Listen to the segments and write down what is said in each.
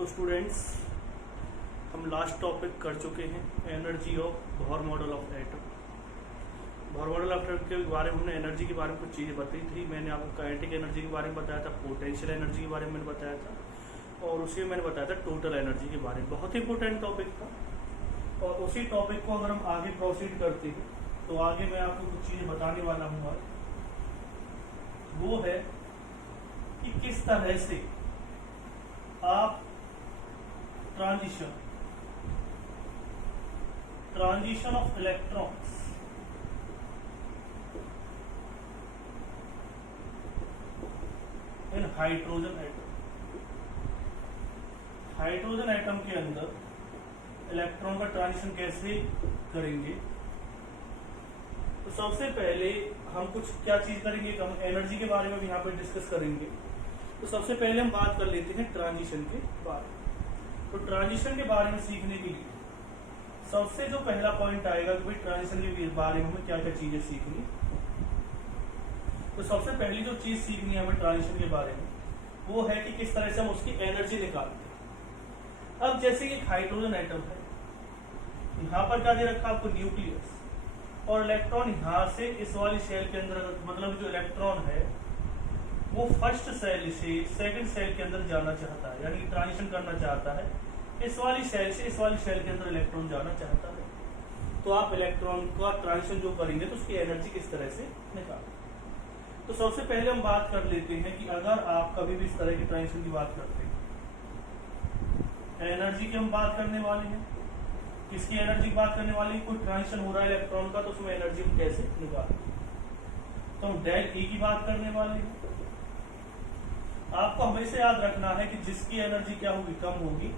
तो स्टूडेंट्स, हम last topic कर चुके हैं energy of Bohr model of atom. Bohr model of atom के बारे में हमने एनर्जी के बारे में कुछ चीज़ें बताई थी। मैंने आपको काइनेटिक एनर्जी के बारे में बताया था, पोटेंशियल एनर्जी के बारे में मैंने बताया था, और उसी में मैंने बताया था टोटल एनर्जी के बारे में। बहुत ही इंपॉर्टेंट टॉपिक था। और उसी टॉपिक को अगर हम आगे प्रोसीड करते हैं तो आगे मैं आपको कुछ चीज़ें बताने वाला हूँ आज। वो है कि किस तरह से आप transition of electrons in hydrogen atom के अंदर इलेक्ट्रॉन का ट्रांजिशन कैसे करेंगे। तो सबसे पहले हम कुछ क्या चीज करेंगे, हम एनर्जी के बारे में भी यहाँ पे डिस्कस करेंगे। तो सबसे पहले हम बात कर लेते हैं ट्रांजिशन के बारे में। तो ट्रांजिशन के बारे में सीखने के लिए सबसे जो पहला पॉइंट आएगा कि भाई ट्रांजिशन के बारे में हमें क्या क्या चीजें सीखनी। तो सबसे पहली जो चीज सीखनी है हमें ट्रांजिशन के बारे में वो है कि किस तरह से हम उसकी एनर्जी निकालते हैं। अब जैसे कि हाइड्रोजन एटम है, यहाँ पर क्या दे रखा आपको न्यूक्लियस, और इलेक्ट्रॉन यहाँ से इस वाली सेल के अंदर, मतलब जो इलेक्ट्रॉन है वो फर्स्ट सेल से सेकंड सेल के अंदर जाना चाहता है, यानी ट्रांजिशन करना चाहता है। इस वाली सेल से इस वाली सेल के अंदर इलेक्ट्रॉन जाना चाहता है। तो आप इलेक्ट्रॉन का ट्रांजिशन जो करेंगे तो उसकी एनर्जी किस तरह से निकालेंगे। तो सबसे पहले हम बात कर लेते हैं कि अगर आप कभी भी इस तरह की ट्रांजिशन की बात करते हैं, एनर्जी की हम बात करने वाले हैं, किसकी एनर्जी की बात करने वाले हैं, कोई ट्रांजिशन हो रहा है इलेक्ट्रॉन का, तो उसमें एनर्जी हम कैसे निकालेंगे। तो हम डेल ई की बात करने वाले हैं। आपको हमेशा याद रखना है कि जिसकी एनर्जी क्या होगी, कम होगी,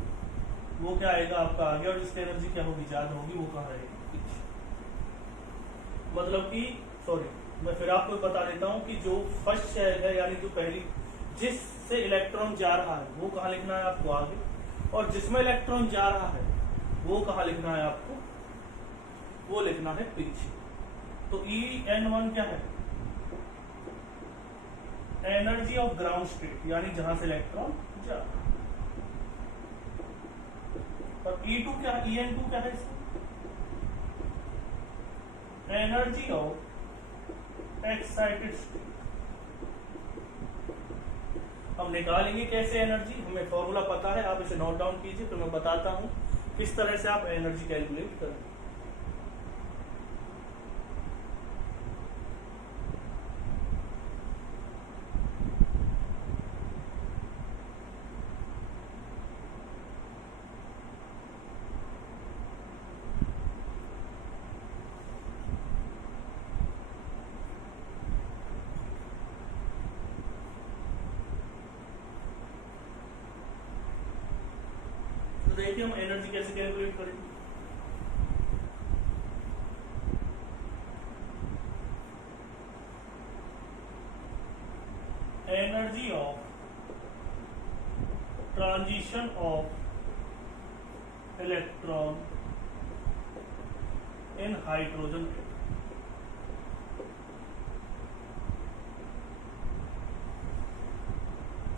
वो क्या आएगा आपका आगे, और जिसकी एनर्जी क्या होगी, ज्यादा होगी, वो कहाँ रहेगी पीछे। मतलब कि मैं फिर आपको बता देता हूं कि जो फर्स्ट सेल है, यानी जो पहली जिससे इलेक्ट्रॉन जा रहा है वो कहाँ लिखना है आपको आगे, और जिसमें इलेक्ट्रॉन जा रहा है वो कहाँ लिखना है आपको, वो लिखना है पीछे। तो En1 क्या है, एनर्जी ऑफ ग्राउंड स्टेट, यानी जहां से इलेक्ट्रॉन जा रहा है। और E2 क्या है, En2 क्या है, एनर्जी ऑफ एक्साइटेड स्टेट। हम निकालेंगे कैसे एनर्जी, हमें फॉर्मूला पता है, आप इसे नोट डाउन कीजिए, तो मैं बताता हूं किस तरह से आप एनर्जी कैलकुलेट करेंगे। तो देखिए हम एनर्जी कैसे कैलकुलेट करेंगे। Energy of transition of electron in hydrogen.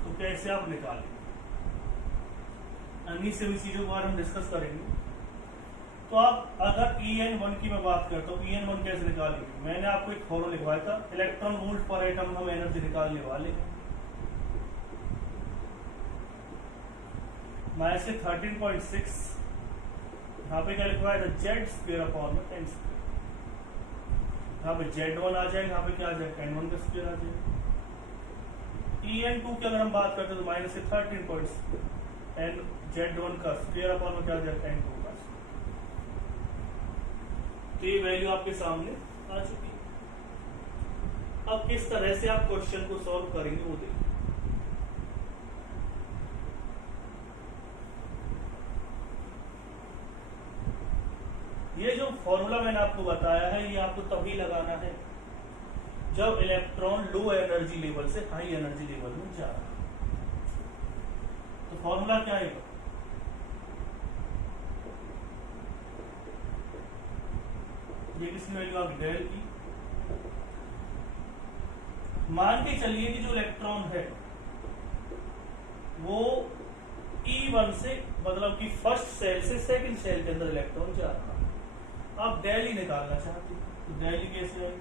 तो कैसे आप निकालेंगे, अन्य सभी चीजों के बारे में डिस्कस करेंगे। तो आप अगर En1 की मैं बात करता हूँ, En1 कैसे निकालेंगे, मैंने आपको एक फॉर्मूला लिखवाया था, इलेक्ट्रॉन वोल्ट पर एटम हम एनर्जी निकालने वाले हैं। मैं से 13.6 यहाँ पे क्या लिखवाया था, जेड स्क्वायर अपॉन में 10 स्क्वायर। यहाँ पे Z1 आ जाएगा, यहाँ पे क्या आ जाएगा, N1 का स्क्वायर आ जाएगा। En2 की अगर हम बात करते हैं तो माइनस से 13.6 एंड Z1 का स्क्वायर अपॉन में क्या आ जाएगा, N2 का। तो ये वैल्यू आपके सामने आ चुकी है। अब किस तरह से आप क्वेश्चन को सॉल्व करेंगे वो देखिए। ये जो फॉर्मूला मैंने आपको बताया है, ये आपको तभी लगाना है जब इलेक्ट्रॉन लो एनर्जी लेवल से हाई एनर्जी लेवल में जा रहा है। तो फॉर्मूला क्या है, ये किसकी वैल्यू आ गई, डेल की। मान के चलिए कि जो इलेक्ट्रॉन है वो E1 E1 से मतलब कि फर्स्ट सेल से सेकंड सेल के अंदर इलेक्ट्रॉन जा रहा है। आप डेल ही निकालना चाहते हैं तो डेल ही कैसे आएगी?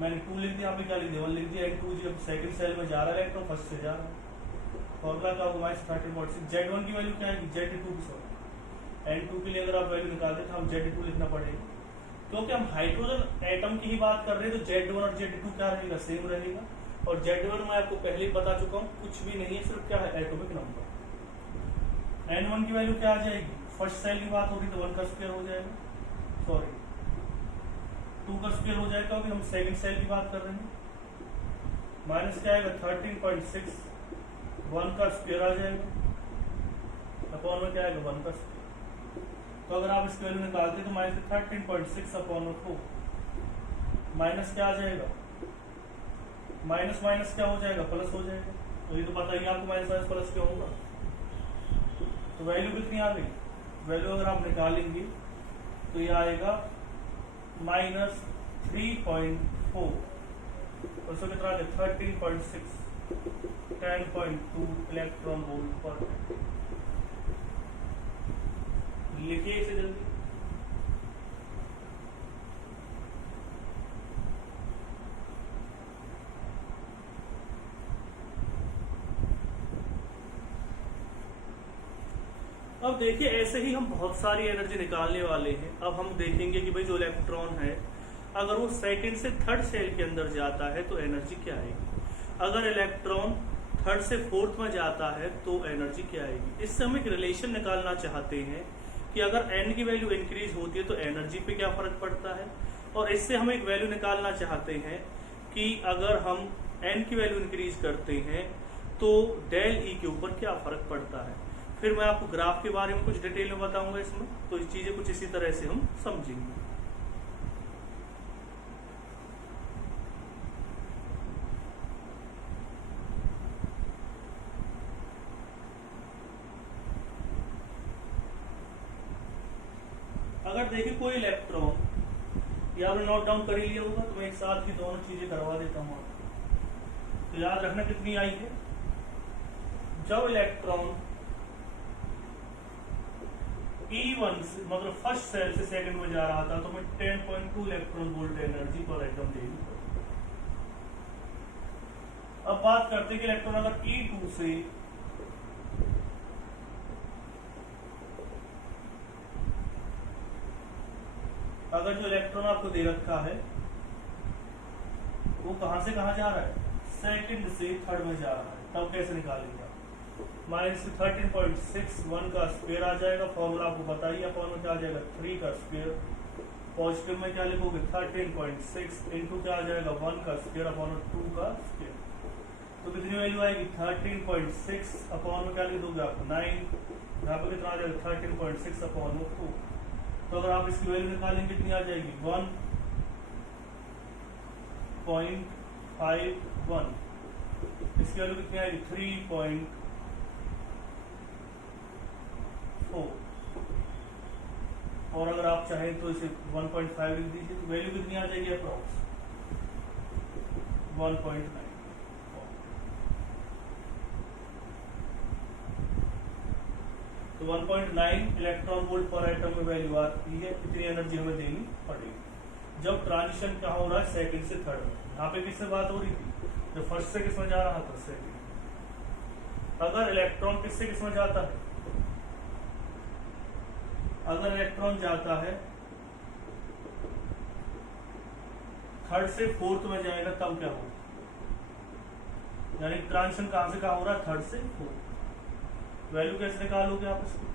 मैंने 2 लिख दिया, यहाँ पे क्या लिख दिया 1 लिख दिया। N2 जब सेकंड सेल में जा रहा है इलेक्ट्रॉन फर्स्ट से जा रहा है। फॉर्मूला का होगा -13.6। Z1 की वैल्यू क्या है? Z2 की सॉरी N2 के लिए अगर आप वैल्यू निकालते तो हम Z2 लिखना पड़ेगा, क्योंकि हम हाइड्रोजन एटम की ही बात कर रहे हैं। तो Z1 और Z2 क्या रहेगा? सेम रहेगा। और Z1 मैं आपको पहले ही बता चुका हूँ, कुछ भी नहीं है, सिर्फ क्या है एटॉमिक नंबर। N1 की वैल्यू क्या आ जाएगी? फर्स्ट सेल की बात होगी तो 1 का स्क्वायर हो जाएगा, सॉरी 2 का स्क्वायर हो जाएगा, क्योंकि हम सेकंड सेल की बात कर रहे हैं। माइनस क्या आएगा? 13.6, 1 का स्क्वायर आ जाएगा, अपॉन में क्या आएगा? 1 का स्क्वायर। तो अगर आप इसकी वैल्यू निकालते तो माइनस 13.6 अपॉन 4 माइनस क्या आ जाएगा? माइनस माइनस क्या हो जाएगा? प्लस हो जाएगा। तो ये तो पता ही आपको माइनस माइनस प्लस क्या होगा। तो वैल्यू कितनी आ गई? वैल्यू अगर आप निकालेंगे तो ये आएगा -3.4, उसको कितना आ गया? 13.6, 10.2 इलेक्ट्रॉन वोल्ट पर। लिखिए इसे जल्दी। अब देखिए ऐसे ही हम बहुत सारी एनर्जी निकालने वाले हैं। अब हम देखेंगे कि भाई जो इलेक्ट्रॉन है अगर वो सेकंड से थर्ड सेल के अंदर जाता है तो एनर्जी क्या आएगी, अगर इलेक्ट्रॉन थर्ड से फोर्थ में जाता है तो एनर्जी क्या आएगी। इससे हम एक रिलेशन निकालना चाहते हैं कि अगर n की वैल्यू इंक्रीज होती है तो एनर्जी पे क्या फर्क पड़ता है, और इससे हम एक वैल्यू निकालना चाहते हैं कि अगर हम n की वैल्यू इंक्रीज करते हैं तो डेल E के ऊपर क्या फर्क पड़ता है। फिर मैं आपको ग्राफ के बारे में कुछ डिटेल में बताऊंगा इसमें, तो इस चीजें कुछ इसी तरह से हम समझेंगे। अगर देखिए कोई इलेक्ट्रॉन, या आपने नोट डाउन कर ही लिया होगा, तो मैं एक साथ ही दोनों चीजें करवा देता हूँ आपको। तो याद रखना कितनी आई है, जब इलेक्ट्रॉन E1 से मतलब फर्स्ट सेल से सेकंड में जा रहा था तो मैं 10.2 इलेक्ट्रॉन वोल्ट एनर्जी पर एटम देनी पड़ी। अब बात करते हैं कि इलेक्ट्रॉन अगर E2 से अगर जो इलेक्ट्रॉन आपको दे रखा है वो कहां से कहां जा रहा है? सेकंड से थर्ड में जा रहा है, तब कैसे निकालेंगे आप? -13.6, 1 का स्क्वायर आ जाएगा, फॉर्मूला आपको बताइए, अपॉन में क्या आ जाएगा? 3 का स्क्वायर। पॉजिटिव में क्या लिखोगे? 13.6 इंटू क्या आ जाएगा? 1 का स्क्वायर अपॉन 2 का स्क्वायर। तो कितनी वैल्यू आएगी? 13.6 अपॉन में क्या लिख दोगे आप? 9। यहाँ पे कितना आ जाएगा? 13.6 अपॉन 2। तो अगर आप इसकी वैल्यू निकालेंगे कितनी आ जाएगी? 1.51। इसकी वैल्यू कितनी आएगी? 3.4। और अगर आप चाहें तो इसे 1.5 लिख दीजिए, तो वैल्यू कितनी आ जाएगी? अप्रॉक्स 1.9। तो 1.9 इलेक्ट्रॉन वोल्ट पर एटम में वैल्यू आती है, इतनी एनर्जी हमें देनी पड़ेगी जब ट्रांजिशन कहाँ हो रहा है? सेकंड से थर्ड में। यहाँ पे किससे बात हो रही थी? जब फर्स्ट से किसमें जा रहा था? सेकंड। अगर इलेक्ट्रॉन किससे किसमें जाता है? अगर इलेक्ट्रॉन जाता है थर्ड से फोर्थ में जाएगा तब क्या होगा? यानी ट्रांजिशन कहां से कहां हो रहा है? थर्ड से फोर्थ। वैल्यू कैसे निकालोगे आप इसको?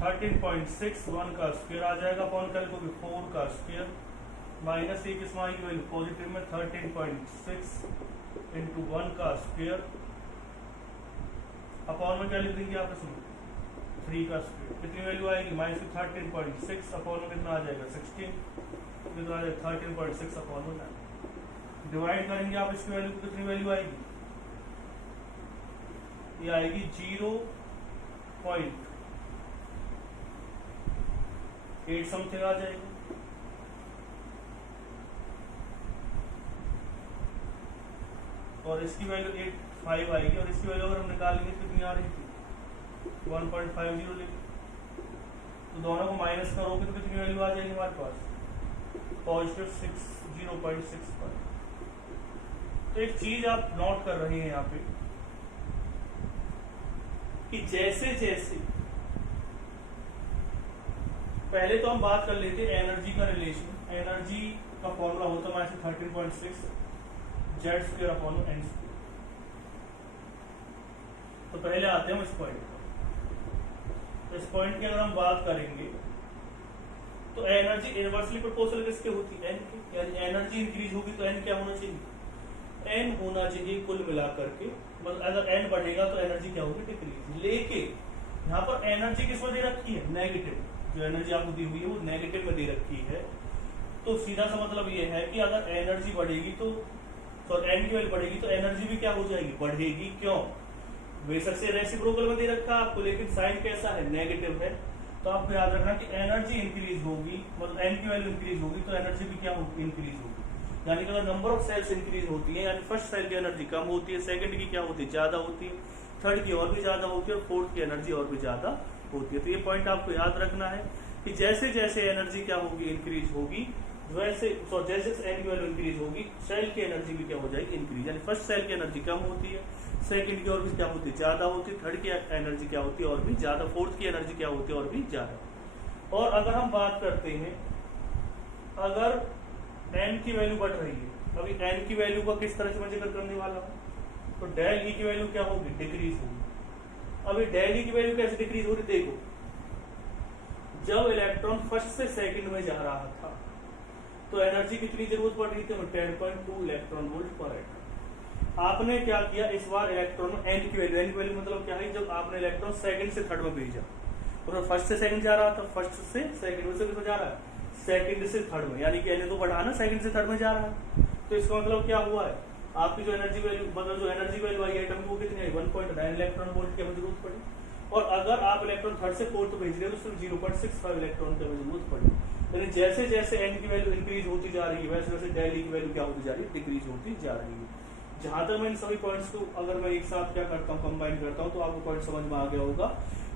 13.6, 1 का स्क्वायर आ जाएगा, अपॉन कर लिखोगे 4 का स्क्वायर, माइनस एक इसमें आएगी वैल्यू पॉजिटिव में 13.6 इंटू 1 का स्क्वायर, अपॉन में क्या लिख देंगे आप इसमें? 3 का स्क्वायर। कितनी वैल्यू आएगी? -13.6 अपॉन में कितना आ जाएगा? 16। कितना आ जाएगा? 13.6 अपॉन में 9। डिवाइड करेंगे आप इसकी वैल्यू को, कितनी वैल्यू आएगी? ये आएगी 0.8 समथिंग आ जाएगी। और इसकी वैल्यू 8.5 आएगी, और इसकी वैल्यू अगर हम निकालेंगे कितनी आ रही थी? 1.50 लिखे, तो दोनों को माइनस करोगे तो कितनी वैल्यू आ जाएगी हमारे पास, पॉजिटिव 0.65। तो एक चीज आप नोट कर रहे हैं यहाँ पे कि जैसे जैसे पहले तो हम बात कर लेते हैं एनर्जी का रिलेशन। एनर्जी का फॉर्मूला होता है 13.6 Z²/n²। तो पहले आते हैं हम इस पॉइंट पर। तो इस पॉइंट की अगर हम बात करेंगे तो एनर्जी इनवर्सली प्रोपोर्शनल किसके होती है, n की। यानी एनर्जी इंक्रीज होगी तो n क्या होना चाहिए, n होना चाहिए कुल मिलाकर के। मतलब अगर n बढ़ेगा तो एनर्जी क्या होगी, डिक्रीज। लेकिन यहाँ पर एनर्जी किस में दे रखी है, नेगेटिव। जो एनर्जी आपको दी हुई है वो नेगेटिव में दे रखी है। तो सीधा सा मतलब ये है कि अगर एनर्जी बढ़ेगी तो n की वैल्यू बढ़ेगी तो एनर्जी भी क्या हो जाएगी, बढ़ेगी। क्यों, बेशक से रेसिप्रोकल में दे रखा है आपको, लेकिन साइन कैसा है, नेगेटिव है। तो आपको याद रखना कि एनर्जी इंक्रीज होगी, मतलब n की वैल्यू इंक्रीज होगी तो एनर्जी भी क्या होगी, इंक्रीज होगी। यानी कि अगर नंबर ऑफ सेल्स इंक्रीज होती है, यानी फर्स्ट सेल की एनर्जी कम होती है, सेकंड की क्या होती है, ज्यादा होती है, थर्ड की और भी ज्यादा होती है, और फोर्थ की एनर्जी और भी ज्यादा होती है। तो ये पॉइंट आपको याद रखना है कि जैसे जैसे एनर्जी क्या होगी, इंक्रीज होगी, वैसे जैसे एन की वैल्यू इंक्रीज होगी सेल की एनर्जी भी क्या हो जाएगी, इंक्रीज। यानी फर्स्ट सेल की एनर्जी कम होती है, सेकंड की और भी क्या होती है, ज्यादा होती है, थर्ड की एनर्जी क्या होती है, और भी ज्यादा, फोर्थ की एनर्जी क्या होती है, और भी ज्यादा। और अगर हम बात करते हैं, अगर n की वैल्यू बढ़ रही है, अभी n की वैल्यू का किस तरह से मैं जिक्र करने वाला हूँ, तो डेल ई की वैल्यू क्या होगी, डिक्रीज होगी। अभी डेल ई की वैल्यू कैसे डिक्रीज हो रही, देखो जब इलेक्ट्रॉन फर्स्ट से सेकंड में जा रहा था तो एनर्जी कितनी जरूरत पड़ रही थी, 10.2 इलेक्ट्रॉन वोल्ट पर एटम। आपने क्या किया, इस बार इलेक्ट्रॉन n की वैल्यू मतलब क्या है, जब आपने इलेक्ट्रॉन सेकंड से थर्ड में भेजा तो फर्स्ट से सेकंड जा रहा था, फर्स्ट से सेकंड में से किसमें जा रहा है, सेकंड से थर्ड में, यानी कि n तो बढ़ा ना, सेकंड से थर्ड में जा रहा है। तो इसका मतलब क्या हुआ है, आपकी जो एनर्जी वैल्यू, मतलब जो एनर्जी वैल्यू आई एटम की वो कितनी आई, 1.9 इलेक्ट्रॉन वोल्ट की हमें जरूरत पड़ी। और अगर आप इलेक्ट्रॉन थर्ड से फोर्थ भेज रहे हो तो सिर्फ 0.65 इलेक्ट्रॉन की हमें जरूरत पड़ी। यानी जैसे जैसे n की वैल्यू इंक्रीज होती जा रही है वैसे वैसे डेल ई की वैल्यू क्या होती जा रही है, डिक्रीज होती जा रही है। जहां तक मैं इन सभी पॉइंट्स को अगर मैं एक साथ क्या करता हूँ, कंबाइन करता हूँ, तो आपको पॉइंट समझ में आ गया होगा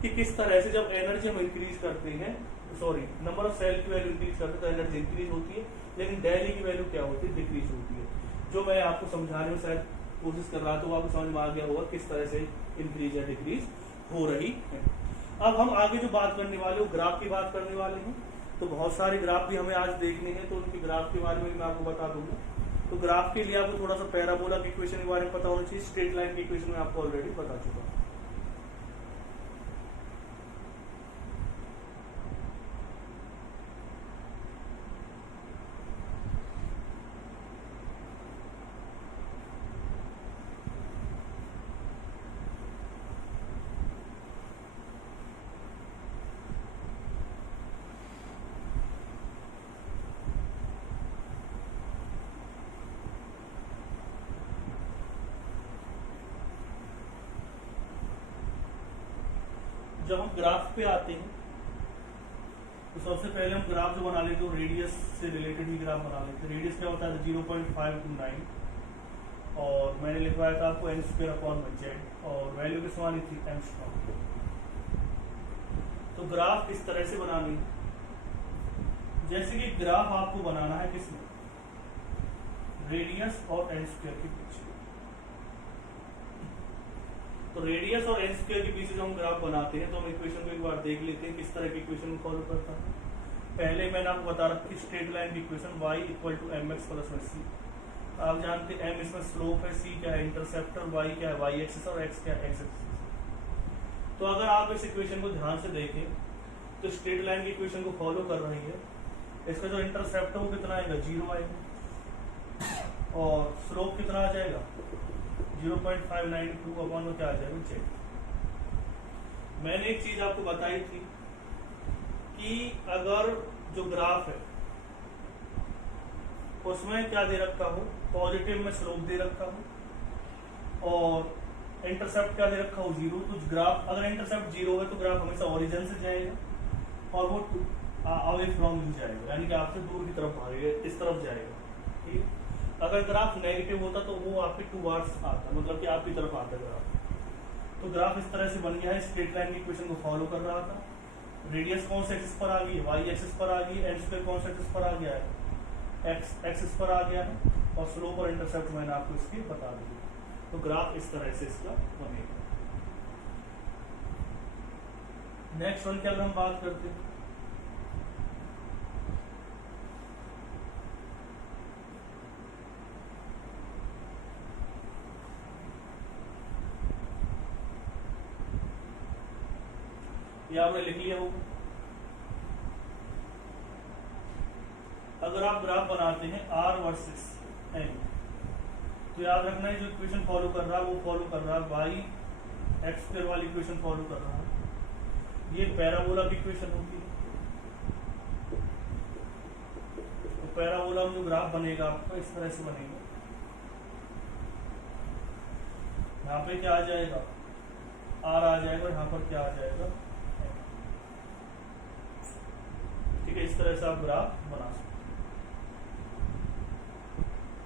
कि किस तरह से जब एनर्जी हम इंक्रीज करते हैं, सॉरी नंबर ऑफ सेल की वैल्यू इंक्रीज करते हैं तो एनर्जी इंक्रीज होती है, लेकिन डेल ई की वैल्यू क्या होती है, डिक्रीज होती है। जो मैं आपको समझाने में शायद कोशिश कर रहा था वो आपको समझ में आ गया होगा किस तरह से इंक्रीज या डिक्रीज हो रही है। अब हम आगे जो बात करने वाले हो ग्राफ की बात करने वाले हैं। तो बहुत सारे ग्राफ भी हमें आज देखने हैं, तो उनके ग्राफ के बारे में मैं आपको बता दूंगा। तो ग्राफ के लिए आपको थोड़ा सा पैराबोला की इक्वेशन के बारे में पता होना चाहिए, स्ट्रेट लाइन की इक्वेशन में आपको ऑलरेडी बता चुका हूं। जब हम ग्राफ पे आते हैं तो सबसे पहले हम ग्राफ जो बना लेते हैं रेडियस से रिलेटेड ही ग्राफ बना लेते हैं। रेडियस क्या होता है, 0.529 और मैंने लिखवाया था आपको n²/z और वैल्यू किस मानी थी, एंगस्ट्रॉम। तो ग्राफ इस तरह से बनानी है, जैसे कि ग्राफ आपको बनाना है किसमें, रेडियस और n² के बीच। तो रेडियस और n² के बीच जो हम ग्राफ बनाते हैं तो हम इक्वेशन को एक बार देख लेते हैं किस तरह की इक्वेशन को फॉलो करता है। पहले मैंने आपको बता रखा कि स्ट्रेट लाइन की इक्वेशन y = mx + c। आप जानते हैं m इसमें स्लोप है, c क्या है इंटरसेप्टर, y क्या है y एक्सिस और x क्या है x एक्सिस। तो अगर आप इस इक्वेशन को ध्यान से देखें तो स्ट्रेट लाइन की इक्वेशन को फॉलो कर रही है। इसका जो इंटरसेप्ट है वो कितना आएगा, 0 आएगा और स्लोप कितना आ जाएगा, 0.592 अपॉन में क्या आ जाएगा, z। मैंने एक चीज आपको बताई थी कि अगर जो ग्राफ है उसमें क्या दे रखा हो, पॉजिटिव में स्लोप दे रखा हो और इंटरसेप्ट क्या दे रखा हो, 0, तो ग्राफ अगर इंटरसेप्ट 0 है तो ग्राफ हमेशा ओरिजिन से जाएगा और वो अवे फ्रॉम यू जाएगा, यानी कि आपसे दूर की तरफ भागेगा, इस तरफ जाएगा। ठीक, अगर ग्राफ नेगेटिव होता तो वो आपके टूवर्ड्स आता, मतलब कि आपकी तरफ आता ग्राफ। तो ग्राफ इस तरह से बन गया है, स्ट्रेट लाइन की इक्वेशन को फॉलो कर रहा था। रेडियस कौन से एक्सिस पर आ गई है, वाई एक्सिस पर आ गई है। एंड स्क्वायर कौन से एक्सिस पर आ गया है, एक्स एक्सिस पर आ गया है। और स्लोप और इंटरसेप्ट मैंने आपको इसकी बता दी। तो ग्राफ इस तरह से इसका बनेगा। नेक्स्ट वन की अगर हम बात करते हैं, ये आपने लिख लिया होगा। अगर आप ग्राफ बनाते हैं आर वर्सेस एन, तो याद रखना है जो इक्वेशन फॉलो कर रहा है वो फॉलो कर रहा है वाई एक्स स्क्वायर वाली इक्वेशन फॉलो कर रहा है। ये पैराबोला की इक्वेशन होती है। तो पैराबोला में जो ग्राफ बनेगा आपका इस तरह से बनेगा। यहाँ पे क्या आ जाएगा, आर आ जाएगा, यहाँ पर क्या आ जाएगा, ठीक है। इस तरह से आप ग्राफ बना सकते।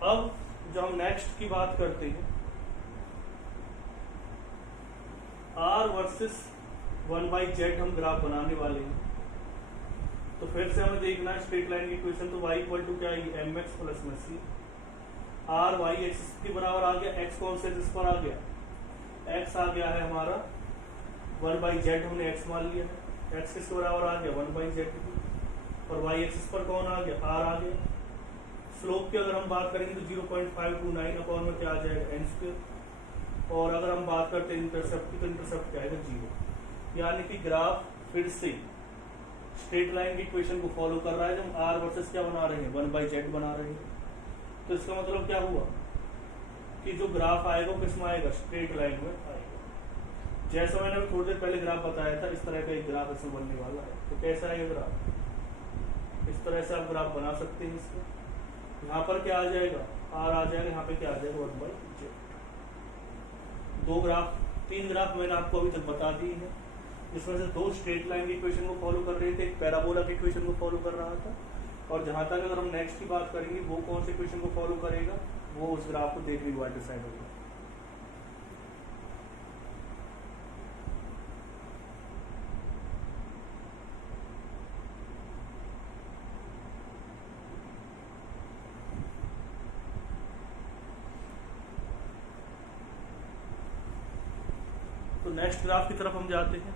अब जो हम नेक्स्ट की बात करते हैं, आर वर्सेस 1/z हम ग्राफ बनाने वाले हैं। तो फिर से हमें देखना है स्ट्रेट लाइन की इक्वेशन। तो y इक्वल टू क्या आएगी, mx प्लस में c। आर वाई एक्सिस के बराबर आ गया, x कौन से एक्सिस पर आ गया, x आ गया है हमारा 1/z, हमने x मान लिया है। x किसके बराबर आ गया, 1/z। और y एक्सिस पर कौन आ गया, r आ गया। स्लोप की अगर हम बात करेंगे तो 0.529 अपॉन में क्या आ जाएगा, n स्क्वायर। और अगर हम बात करते हैं इंटरसेप्ट की, तो इंटरसेप्ट क्या आएगा, 0। यानी कि ग्राफ फिर से स्ट्रेट लाइन की इक्वेशन को फॉलो कर रहा है। जब आर वर्सेस क्या बना रहे हैं, 1/z बना रहे हैं। तो इसका मतलब क्या हुआ कि जो ग्राफ आएगा वो किसमें आएगा, स्ट्रेट लाइन में आएगा। जैसा मैंने अभी थोड़ी देर पहले ग्राफ बताया था, इस तरह का एक ग्राफ इसमें बनने वाला है। तो कैसा आएगा ग्राफ, इस तरह से आप ग्राफ बना सकते हैं। इसको यहाँ पर क्या आ जाएगा, आर आ जाएगा, यहाँ पे क्या आ जाएगा, 1/z। तीन ग्राफ मैंने आपको अभी तक बता दी है, जिसमें से दो स्ट्रेट लाइन की इक्वेशन को फॉलो कर रहे थे, एक पैराबोला की इक्वेशन को फॉलो कर रहा था। और जहां तक अगर हम नेक्स्ट की बात करेंगे वो कौन सी इक्वेशन को फॉलो करेगा, वो उस ग्राफ को देखने के बाद डिसाइड होगा। तो नेक्स्ट ग्राफ की तरफ हम जाते हैं।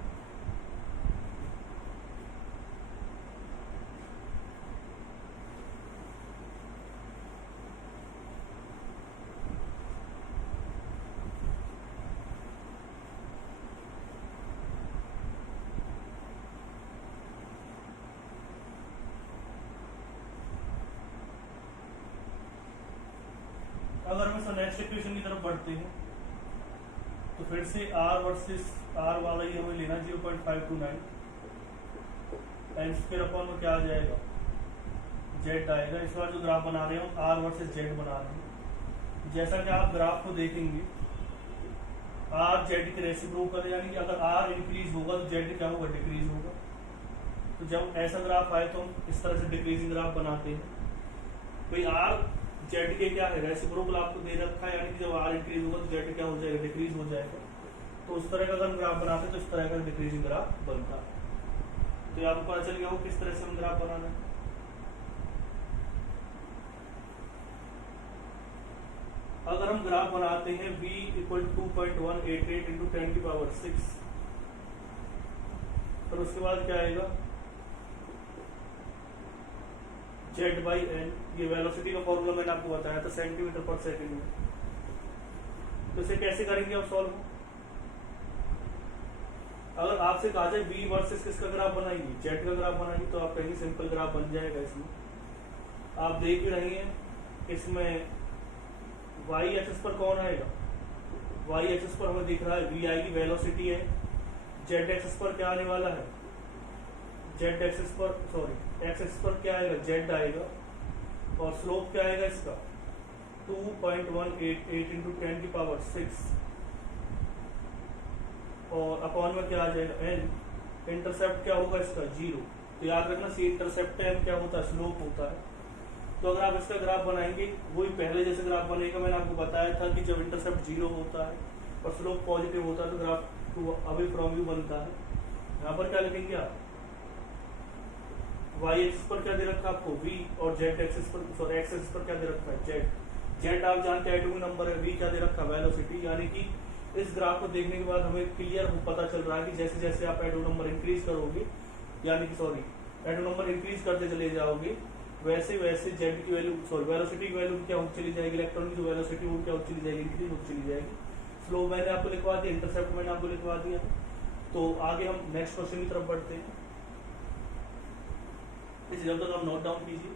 अगर हम इस नेक्स्ट इक्वेशन की तरफ बढ़ते हैं, तो फिर से आर वर्सेस आर वाला ही हमें लेना 0.529। एंड स्क्वायर अपॉन में क्या आ जाएगा, जेड आएगा। इस बार जो ग्राफ बना रहे हैं आर वर्सेस जेड बना रहे हैं। जैसा कि आप ग्राफ को देखेंगे, आर जेड के रेसिप्रोकल, यानी कि अगर आर इंक्रीज होगा तो जेड क्या होगा, डिक्रीज होगा। तो जब ऐसा ग्राफ आए तो हम इस तरह से डिक्रीजिंग ग्राफ बनाते हैं। भाई आर जेड के क्या है, रेसिप्रोकल आपको दे रखा है, यानी कि जब आर इंक्रीज होगा तो जेड क्या हो जाएगा, डिक्रीज हो जाएगा। तो उस तरह का अगर हम ग्राफ बनाते हैं तो इस तरह का डिक्रीजिंग ग्राफ बनता है। तो ये आपको पता चल गया हो किस तरह से हम ग्राफ बनाना है। अगर हम ग्राफ बनाते हैं v इक्वल 2.188 इंटू 10⁶, फिर उसके बाद क्या आएगा, z/n। ये वेलोसिटी का फॉर्मूला मैंने आपको बताया था सेंटीमीटर पर सेकंड में। तो इसे कैसे करेंगे आप सॉल्व, अगर आपसे कहा जाए v वर्सेस किसका ग्राफ बनाएंगे, z का ग्राफ बनाएंगे, तो आप कहेंगे सिंपल ग्राफ बन जाएगा। इसमें आप देख ही रहे हैं, इसमें y एक्सिस पर कौन आएगा, y एक्सिस पर हमें दिख रहा है v आएगी, वेलोसिटी है। z एक्सिस पर क्या आने वाला है, z एक्सिस पर x एक्सिस पर क्या आएगा, z आएगा। और स्लोप क्या आएगा इसका, 2.188 इंटू 10⁶। और अपॉन में क्या आ जाएगा, n। इंटरसेप्ट क्या होगा इसका, 0। तो याद रखना सी इंटरसेप्ट है, m क्या होता है, स्लोप होता है। तो अगर आप इसका ग्राफ बनाएंगे वही पहले जैसे ग्राफ बनेगा। मैंने आपको बताया था कि जब इंटरसेप्ट 0 होता है और स्लोप पॉजिटिव होता है तो graph to away from you बनता है। यहाँ पर क्या लिखेंगे आप, y एक्सिस पर क्या दे रखा है आपको v, और z एक्सिस पर, सॉरी x एक्सिस पर क्या दे रखा है z आप जानते हैं एटॉमिक नंबर है, v क्या दे रखा है वेलोसिटी। यानी कि इस ग्राफ को देखने के बाद हमें क्लियर पता चल रहा है कि जैसे जैसे आप एटॉमिक नंबर इंक्रीज करोगे, यानी कि सॉरी एटॉमिक नंबर इंक्रीज करते चले जाओगे, वैसे वैसे z की वैल्यू, सॉरी वेलोसिटी की वैल्यू क्या होती चली जाएगी, इलेक्ट्रॉन की जो वेलोसिटी वो क्या होती चली जाएगी, इंक्रीज होती चली जाएगी। स्लो मैंने आपको लिखवा दिया, इंटरसेप्ट मैंने आपको लिखवा दिया। तो आगे हम नेक्स्ट क्वेश्चन की तरफ बढ़ते हैं। इसे जब तक आप नोट डाउन कीजिए।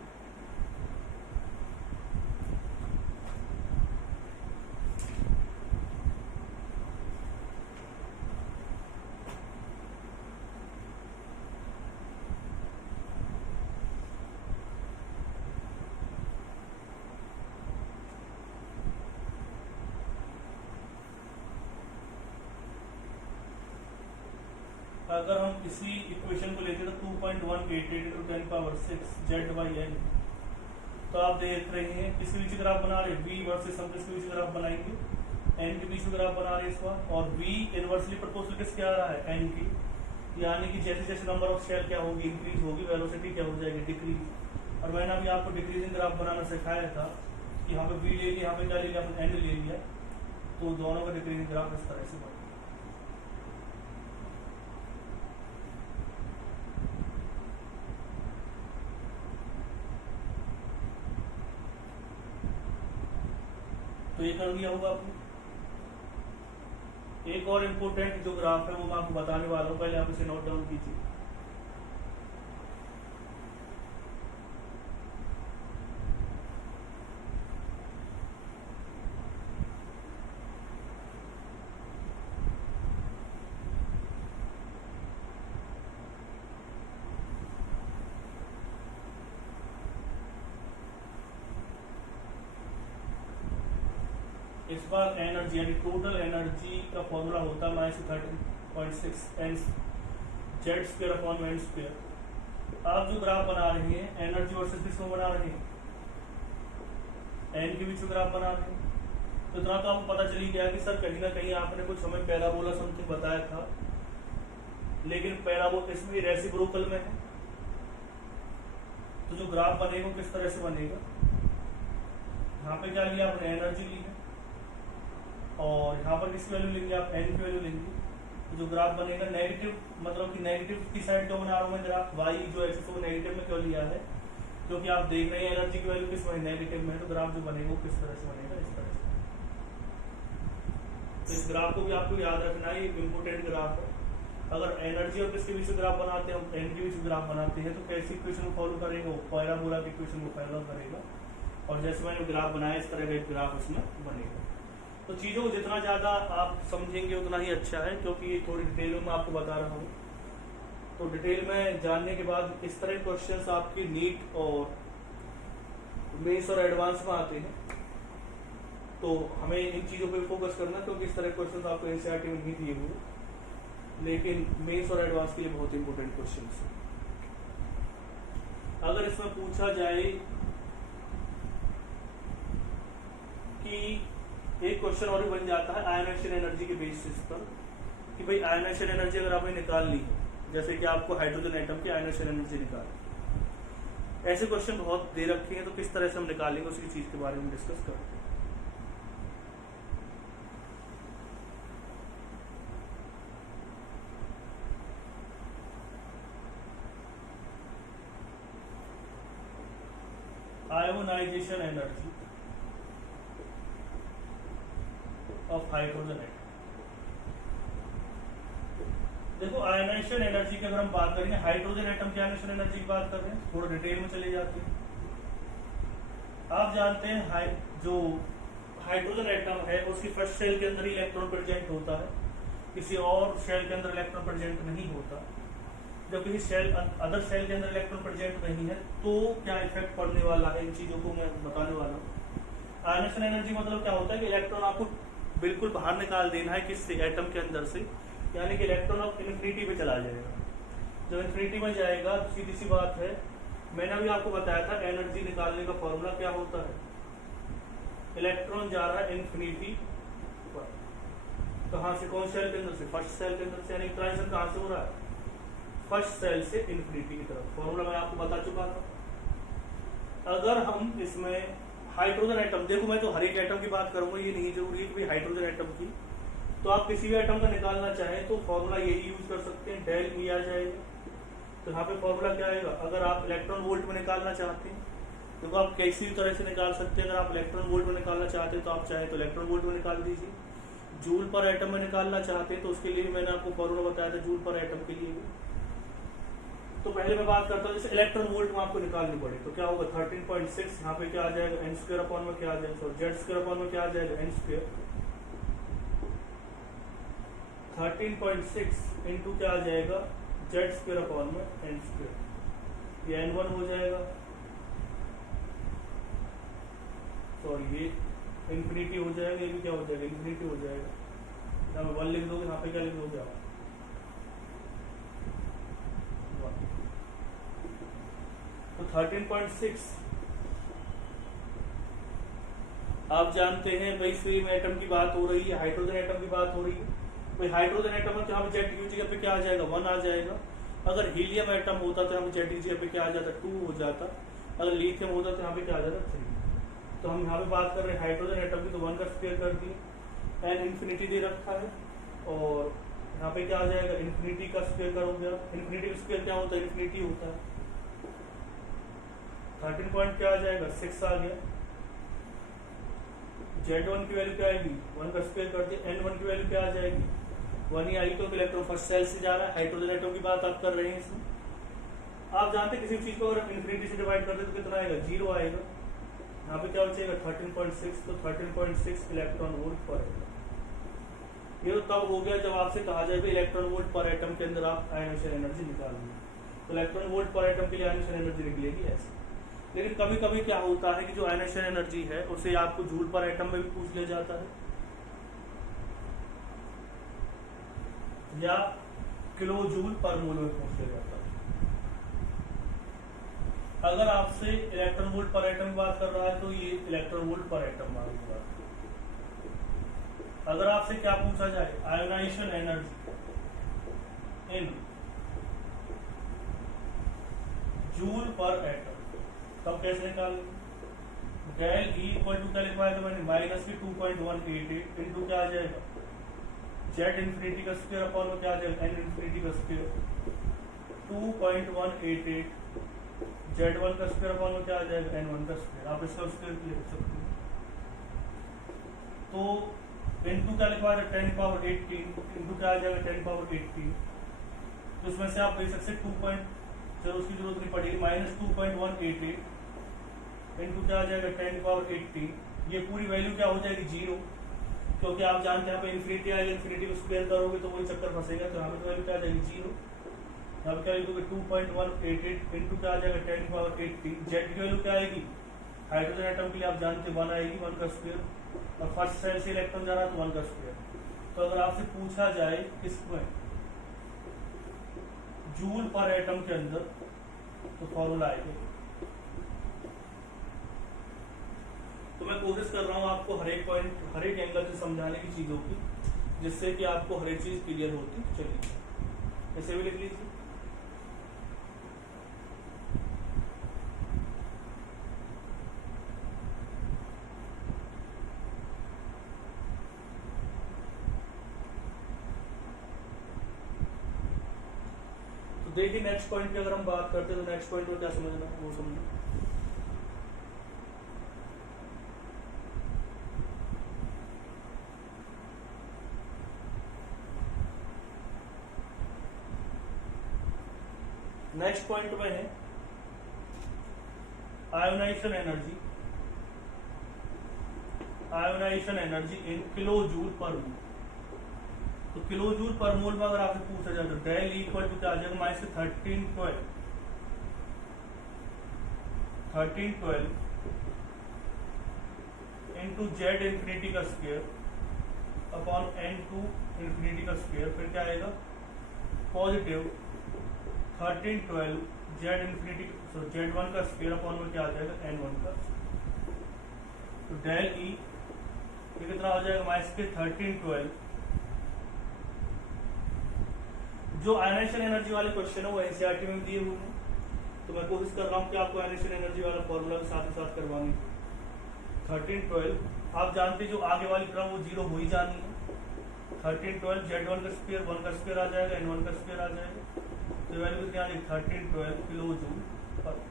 अगर हम इसी इक्वेशन को लेते हैं तो 2.188 into 10 power 6 z/n, तो आप देख रहे हैं किसके बीच ग्राफ बना रहे हैं, v वर्सेस हम किसके बीच ग्राफ बनाएंगे, n के बीच में ग्राफ बना रहे हैं इस बार, और v इनवर्सली प्रोपोर्शनल किसके आ रहा है, n की। यानी कि जैसे जैसे नंबर ऑफ शेल क्या होगी, इंक्रीज होगी, वेलोसिटी क्या हो जाएगी, डिक्रीज। और मैंने अभी आपको डिक्रीजिंग ग्राफ बनाना सिखाया था कि यहाँ पे v ले लिया, यहाँ पे क्या ले लिया, n ले लिया, तो दोनों का डिक्रीजिंग ग्राफ इस तरह से बना। तो ये कर दिया होगा आपने। एक और इम्पोर्टेंट जो ग्राफ है वो मैं आपको बताने वाला हूँ, पहले आप इसे नोट डाउन कीजिए। इस बार एनर्जी यानी टोटल एनर्जी का फॉर्मूला होता है -13.6 n Z square upon n square. आप जो ग्राफ बना रहे हैं एनर्जी वर्सेस किसको बना रहे हैं, एन के बीच में ग्राफ बना रहे हैं। तो इतना तो आपको पता चली गया कि सर कहीं ना कहीं आपने कुछ हमें पैराबोला समथिंग बताया था, लेकिन पैराबोला इसमें रेसिप्रोकल में है, तो जो ग्राफ बनेगा वो किस तरह से बनेगा, यहाँ पे क्या लिया आपने, एनर्जी ली है, और यहाँ पर किसकी वैल्यू लेंगे आप, एन की वैल्यू लेंगे। तो जो ग्राफ बनेगा नेगेटिव, मतलब कि नेगेटिव की साइड क्यों बना रहा हूँ मैं ग्राफ, वाई जो एक्सिस वो नेगेटिव में क्यों लिया है, क्योंकि आप देख रहे हैं एनर्जी की वैल्यू किस में, नेगेटिव में है, तो ग्राफ जो बनेगा वो किस तरह से बनेगा, इस तरह से। तो इस ग्राफ को भी आपको याद रखना है, एक इम्पोर्टेंट ग्राफ है। अगर एनर्जी और किसके बीच में ग्राफ बनाते हैं, एन के बीच में ग्राफ बनाते हैं, तो कैसी इक्वेशन को फॉलो करेगा, पैराबोला की इक्वेशन को फॉलो करेगा, और जैसे मैंने ग्राफ बनाया इस तरह का एक ग्राफ उसमें बनेगा। तो चीज़ों को जितना ज़्यादा आप समझेंगे उतना ही अच्छा है, क्योंकि ये थोड़ी डिटेल में मैं आपको बता रहा हूँ। तो डिटेल में जानने के बाद इस तरह के क्वेश्चंस आपके नीट और मेंस और एडवांस में आते हैं, तो हमें इन चीज़ों पे फोकस करना, क्योंकि इस तरह के क्वेश्चंस आपको एनसीईआरटी में नहीं दिए हुए, लेकिन मेंस और एडवांस के लिए बहुत इंपॉर्टेंट क्वेश्चंस हैं। अगर इसमें पूछा जाए कि एक क्वेश्चन और भी बन जाता है आयनाइजेशन एनर्जी के बेसिस पर, कि भाई आयनाइजेशन एनर्जी अगर आपने निकाल ली, जैसे कि आपको हाइड्रोजन एटम की आयनाइजेशन एनर्जी निकाल, ऐसे क्वेश्चन बहुत दे रखे हैं, तो किस तरह से हम निकालेंगे उसी चीज के बारे में डिस्कस करते हैं। Ionisation energy of hydrogen atom. देखो आयनाइजेशन एनर्जी की अगर हम बात करेंगे, हाइड्रोजन एटम की आयनाइजेशन एनर्जी की बात कर रहे हैं, थोड़ा डिटेल में चले जाते हैं। आप जानते हैं जो हाइड्रोजन एटम है उसकी फर्स्ट शेल के अंदर ही इलेक्ट्रॉन प्रेजेंट होता है, किसी और शेल के अंदर इलेक्ट्रॉन प्रेजेंट नहीं होता। जब किसी शेल अदर शेल के अंदर इलेक्ट्रॉन प्रेजेंट नहीं है तो क्या इफेक्ट पड़ने वाला है, इन चीजों को मैं बताने वाला हूँ। आयनाइजेशन एनर्जी मतलब क्या होता है कि इलेक्ट्रॉन आपको बिल्कुल बाहर निकाल देना है, किससे, एटम के अंदर से, यानी कि इलेक्ट्रॉन अब इन्फिनिटी पे चला जाएगा। जब इन्फिनिटी में जाएगा तो सीधी सी बात है, मैंने अभी आपको बताया था एनर्जी निकालने का फॉर्मूला क्या होता है, इलेक्ट्रॉन जा रहा है इन्फिनिटी पर, कहाँ से, कौन सेल के अंदर से, फर्स्ट सेल के अंदर से, यानी ट्रांजिशन कहाँ से हो रहा है, फर्स्ट सेल से इन्फिनिटी की तरफ। फॉर्मूला मैं आपको बता चुका था। अगर हम इसमें हाइड्रोजन एटम, देखो मैं तो हर एक एटम की बात करूंगा, ये नहीं जरूरी है कि हाइड्रोजन एटम की, तो आप किसी भी एटम का निकालना चाहें तो फॉर्मूला यही यूज कर सकते हैं, डेल ई आ जाएगा। तो यहाँ पे फॉर्मूला क्या आएगा, अगर आप इलेक्ट्रॉन वोल्ट में निकालना चाहते हैं, देखो आप किसी भी तरह से निकाल सकते हैं। अगर आप इलेक्ट्रॉन वोल्ट में निकालना चाहते हैं तो आप चाहे तो इलेक्ट्रॉन वोल्ट में निकाल दीजिए। जूल पर एटम में निकालना चाहते हैं तो उसके लिए मैंने आपको फॉर्मूला बताया था जूल पर एटम के लिए भी। तो पहले मैं बात करता हूँ जैसे इलेक्ट्रॉन वोल्ट में आपको निकालनी पड़े तो क्या होगा, 13.6 यहाँ पे क्या आ जाएगा, एन स्क्वायर अपॉन में क्या आ जाएगा, सॉरी जेड स्क्वायर अपॉन में क्या आ जाएगा, एन स्क्वायर। 13.6 इंटू क्या आ जाएगा, जेड स्क्वायर अपॉन में एन स्क्वायर, ये n1 हो जाएगा, सॉरी ये इन्फिनिटी हो जाएगा, ये भी क्या हो जाएगा, इन्फिनिटी हो जाएगा। यहाँ पे 1 लिख दोगे, यहाँ पे क्या लिख दोगे आप, तो 13.6 आप जानते हैं भाई स्वीम एटम की बात हो रही है, हाइड्रोजन एटम की बात हो रही है। भाई हाइड्रोजन एटम है तो यहाँ पे जेड की जगह पे क्या आ जाएगा, 1 आ जाएगा। अगर हीलियम एटम होता तो यहाँ पे जेड की जगह पे क्या आ जाता, 2 हो जाता। अगर लिथियम होता तो यहाँ पे क्या आ जाता, 3। तो हम यहाँ पे बात कर रहे हैं हाइड्रोजन एटम की, तो 1 का स्क्वायर कर दिए, एन इन्फिनिटी दे रखा है, और यहाँ पे क्या आ जाएगा, इन्फिनिटी का स्क्वायर करोगे। इन्फिनिटी का स्क्वायर क्या होता है, इन्फिनिटी होता है। 13 पॉइंट क्या आ जाएगा, 6 आ गया। Z1 की वैल्यू क्या आएगी, 1 का स्क्वायर कर दिया, N1 की वैल्यू क्या आ जाएगी, 1 ही आई। तो इलेक्ट्रॉन फर्स्ट सेल से जा रहा है, हाइड्रोजन एटम की बात आप कर रहे हैं इसमें। आप जानते हैं किसी चीज को अगर इन्फिनिटी से डिवाइड कर दे तो कितना आएगा, 0 आएगा। यहाँ पे क्या बचेगा, 13.6, तो 13.6 इलेक्ट्रॉन वोल्ट पर एटम। ये तो तब हो गया जब आपसे कहा जाए कि इलेक्ट्रॉन वोल्ट पर एटम के अंदर आप आयनाइजेशन एनर्जी निकाल लें, तो इलेक्ट्रॉन वोल्ट पर एटम के लिए आयनाइजेशन एनर्जी निकलेगी ऐसे। लेकिन कभी कभी क्या होता है कि जो आयनाइजेशन एनर्जी है उसे आपको जूल पर एटम में भी पूछ लिया जाता है, या किलो जूल पर मोल में पूछ लिया जाता है। अगर आपसे इलेक्ट्रॉन वोल्ट पर एटम की बात कर रहा है तो ये इलेक्ट्रॉन वोल्ट पर एटम मालूम होगा। अगर आपसे क्या पूछा जाए, ionisation energy in joule per atom, तब कैसे निकालेंगे, डेल ई इक्वल टू क्या लिखवाया था मैंने, माइनस की 2.188 इंटू क्या आ जाएगा, जेड इन्फिनिटी का स्क्वायर अपॉन में क्या आ जाएगा, एन इन्फिनिटी का स्क्वायर, 2.188 Z1 का स्क्वायर अपॉन में क्या आ जाएगा, N1 का स्क्वायर। आप इसका स्क्वायर लिख सकते हैं। तो इनटू क्या लिखवा रहे, 10 पावर 18 इंटू क्या आ जाएगा, 10 पावर 18। तो इसमें से आप देख सकते हैं 2 चलो उसकी जरूरत नहीं पड़ेगी, माइनस 2.188 इंटू क्या आ जाएगा, 10 पावर 18। ये पूरी वैल्यू क्या हो जाएगी, 0, क्योंकि आप जानते हैं यहाँ पे इन्फिनिटी आएगा, इन्फिनिटी को स्क्वायर करोगे तो वही चक्कर फंसेगा। तो यहाँ पे वैल्यू क्या आ जाएगी, 0। अब क्या लिखोगे, 2.188 इंटू क्या आ जाएगा, 10 पावर 18। जेड की वैल्यू क्या आएगी, हाइड्रोजन एटम के लिए आप जानते हैं 1 आएगी, 1 का स्क्वायर, और फर्स्ट सेल से इलेक्ट्रॉन जा रहा है तो 1 का स्क्वायर। तो अगर आपसे पूछा जाए इसमें जूल पर एटम के अंदर, तो फॉर्मूला आएगा। तो मैं कोशिश कर रहा हूँ आपको हर एक पॉइंट, हर एक एंगल से समझाने की चीजों की, जिससे कि आपको हर एक चीज क्लियर होती चलिए। ऐसे भी लिख लीजिए। देखिए नेक्स्ट पॉइंट की अगर हम बात करते हैं तो नेक्स्ट पॉइंट में क्या समझना है वो समझो। नेक्स्ट पॉइंट में है ionization energy, ionization energy in kilo joule per mole. तो किलो जूल पर मोल में अगर आपसे पूछा जाए तो डेल इक्वल टू क्या आ जाएगा, माइनस 1312 इंटू जेड इन्फिनिटी का स्क्वायर अपॉन N2 इन्फिनिटी का स्क्वायर, फिर क्या आएगा पॉजिटिव 1312 जेड इन्फिनिटी, सो Z1 का स्क्वायर अपॉन में क्या आ जाएगा, N1 का। तो डेल ई ये कितना हो जाएगा, माइनस के 1312 जो आयनाइजेशन एनर्जी वाले क्वेश्चन है वो एनसीईआरटी में दिए हुए हैं, तो मैं कोशिश कर रहा हूँ कि आपको आयनाइजेशन एनर्जी वाला फॉर्मूला भी साथ ही साथ करवाने। 13 12 आप जानते जो आगे वाली टर्म वो जीरो हो ही जानी है। 13 12 Z1 का स्क्वायर 1 का स्क्वायर आ जाएगा, N1 का स्क्वायर आ जाएगा, तो वैल्यू कितनी आ जाएगी 13 12 किलो जूल पर।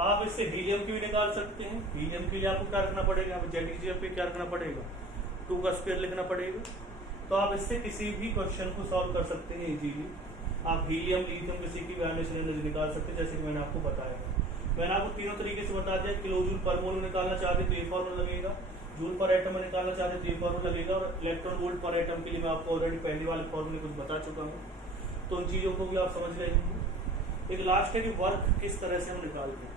आप इससे हीलियम की भी निकाल सकते हैं। हीलियम के लिए आपको क्या रखना पड़ेगा, जेड पे क्या रखना पड़ेगा, 2 का स्क्वायर लिखना पड़ेगा। तो आप इससे किसी भी क्वेश्चन को सॉल्व कर सकते हैं इजीली। आप हीलियम लिथियम किसी की आयनाइजेशन एनर्जी निकाल सकते हैं, जैसे कि मैंने आपको बताया। मैंने आपको तीनों तरीके से बता दिया। किलो जूल पर मोल निकालना चाहते तो ये फॉर्मूला लगेगा, जूल पर एटम में निकालना चाहते तो ये फॉर्मूला लगेगा, और इलेक्ट्रॉन वोल्ट पर एटम के लिए मैं आपको ऑलरेडी पहले वाले फॉर्मूले कुछ बता चुका हूँ, तो उन चीजों को भी आप समझ रहे हैं। एक लास्ट है कि वर्क किस तरह से हम निकालते हैं।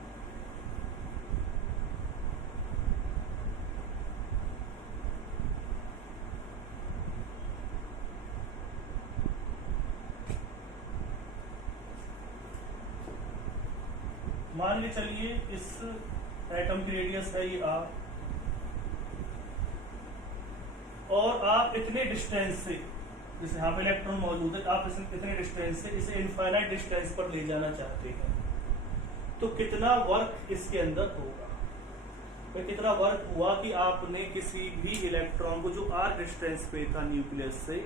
मान के चलिए इस एटम की रेडियस है ये r, और आप इतने डिस्टेंस से, जैसे यहाँ पे इलेक्ट्रॉन मौजूद है, आप इतने डिस्टेंस से इसे इनफाइनाइट डिस्टेंस पर ले जाना चाहते हैं, तो कितना वर्क इसके अंदर होगा। तो कितना वर्क हुआ कि आपने किसी भी इलेक्ट्रॉन को जो r डिस्टेंस पे था न्यूक्लियस से,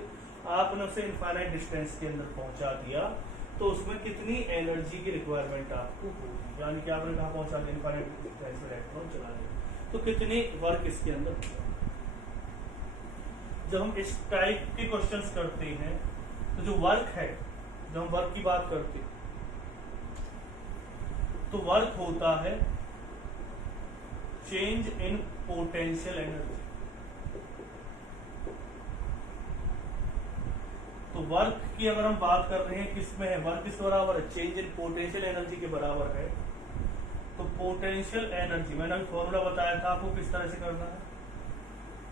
आपने उसे इनफाइनाइट डिस्टेंस के अंदर पहुंचा दिया, तो उसमें कितनी एनर्जी की रिक्वायरमेंट आपको होगी, यानी कि आपने कहा पहुंचा दिया इनफाइनाइट डिस्टेंस में इलेक्ट्रॉन चला दिया, तो कितने वर्क इसके अंदर होगा। जब हम इस टाइप के क्वेश्चंस करते हैं तो जो वर्क है, जब हम वर्क की बात करते हैं तो वर्क होता है चेंज इन पोटेंशियल एनर्जी। तो वर्क की अगर हम बात कर रहे हैं किसमें है, वर्क किस बराबर है, चेंज इन पोटेंशियल एनर्जी के बराबर है। तो पोटेंशियल एनर्जी मैंने अभी फॉर्मूला बताया था आपको किस तरह से करना है,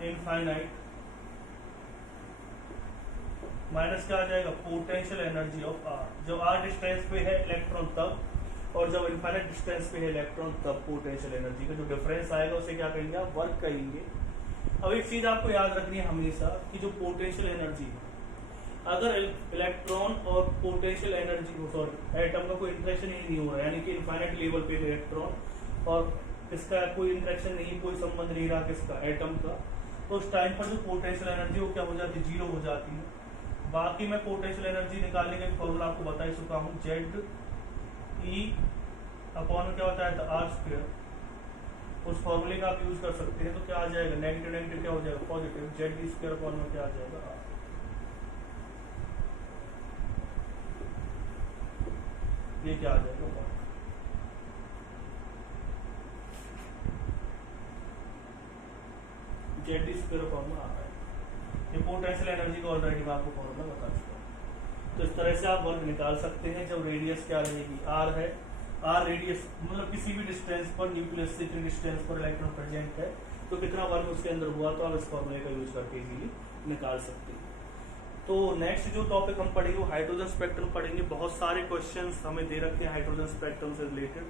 इनफाइनाइट माइनस क्या आ जाएगा, पोटेंशियल एनर्जी ऑफ आर। जब आर डिस्टेंस पे है इलेक्ट्रॉन तब, और जब इनफाइनाइट डिस्टेंस पे है इलेक्ट्रॉन तब पोटेंशियल एनर्जी का जो डिफरेंस आएगा उसे क्या कहेंगे, आप वर्क कहेंगे। अब एक चीज आपको याद रखनी है हमेशा कि जो पोटेंशियल एनर्जी है, अगर इलेक्ट्रॉन और पोटेंशियल एनर्जी, सॉरी एटम का कोई इंटरेक्शन ही नहीं हो रहा है, यानी कि इनफाइनाइट लेवल पे इलेक्ट्रॉन और इसका कोई इंटरेक्शन नहीं, कोई संबंध नहीं रहा किसका, एटम का, तो उस टाइम पर जो पोटेंशियल एनर्जी वो क्या हो जाती है, जीरो हो जाती है। बाकी मैं पोटेंशियल एनर्जी निकालने का फॉर्मूला आपको बता ही चुका हूँ, जेड ई अपॉन क्या होता है आर स्क्वायर, उस फॉर्मूले का आप यूज कर सकते हैं। तो क्या आ जाएगा, नेगेटिव नेगेटिव क्या हो जाएगा positive, Z E square upon में क्या आ जाएगा आर। ये क्या आ जाएगा, जेड ई स्क्वायर फॉर्मूला आ रहा है। ये पोटेंशियल एनर्जी का ऑलरेडी मैं आपको फॉर्मूला बता चुका हूँ। तो इस तरह से आप वर्क निकाल सकते हैं। जब रेडियस क्या रहेगी, आर है, आर रेडियस मतलब किसी भी डिस्टेंस पर न्यूक्लियस से इतनी डिस्टेंस पर इलेक्ट्रॉन प्रेजेंट है, तो कितना वर्क उसके अंदर हुआ, तो आप इस फॉर्मूले का यूज करके इजीली निकाल सकते हैं। तो नेक्स्ट जो टॉपिक हम पढ़ेंगे वो हाइड्रोजन स्पेक्ट्रम पढ़ेंगे। बहुत सारे क्वेश्चंस हमें दे रखे हैं हाइड्रोजन स्पेक्ट्रम से रिलेटेड,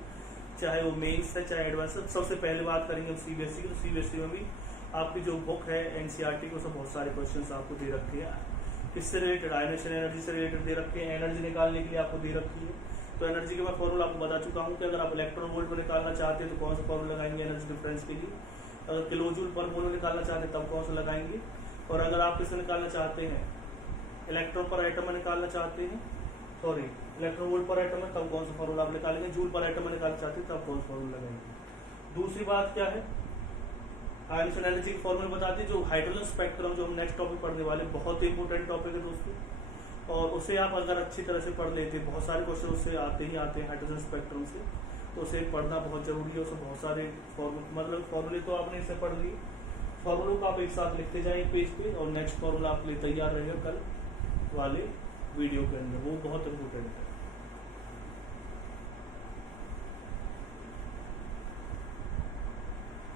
चाहे वो मेंस है चाहे एडवांस है। सबसे पहले बात करेंगे हम सीबीएसई की। तो सीबीएसई में भी आपकी जो बुक है एनसीईआरटी को, सब बहुत सारे क्वेश्चंस आपको दे रखे हैं। किससे रिलेटेड, आयनाइजेशन एनर्जी से रिलेटेड दे रखे हैं, एनर्जी निकालने के लिए आपको दे रखी है। तो एनर्जी के मैं फॉर्मूला आपको बता चुका हूँ कि अगर आप इलेक्ट्रॉन वोल्ट में निकालना चाहते हैं तो कौन सा फॉर्मूला लगाएंगे एनर्जी डिफरेंस के लिए, अगर किलो जूल पर मोल निकालना चाहते हैं तब कौन सा लगाएंगे, और अगर आप किससे निकालना चाहते हैं, इलेक्ट्रॉन पर एटम में निकालना चाहते हैं, सॉरी इलेक्ट्रॉन वोल्ट पर एटम में, तब कौन सा फॉर्मूला आप निकालेंगे, जूल पर एटम में निकालना चाहते हैं तब कौन सा फॉर्मूला लगाएंगे। दूसरी बात क्या है, आयनाइजेशन एनर्जी की फॉर्मूला बताते हैं। जो हाइड्रोजन स्पेक्ट्रम जो हम नेक्स्ट टॉपिक पढ़ने वाले, बहुत ही इंपॉर्टेंट टॉपिक है दोस्तों, और उसे आप अगर अच्छी तरह से पढ़ लेते, बहुत सारे क्वेश्चन उससे आते ही आते हैं हाइड्रोजन स्पेक्ट्रम से, तो उसे पढ़ना बहुत जरूरी है। उसमें बहुत सारे फॉर्मूले तो आपने इससे पढ़ लिए, फॉर्मूलों को आप एक साथ लिखते जाए पेज पे, और नेक्स्ट फॉर्मूला आपके लिए तैयार रहेगा कल वाले वीडियो के अंदर, वो बहुत इंपॉर्टेंट है।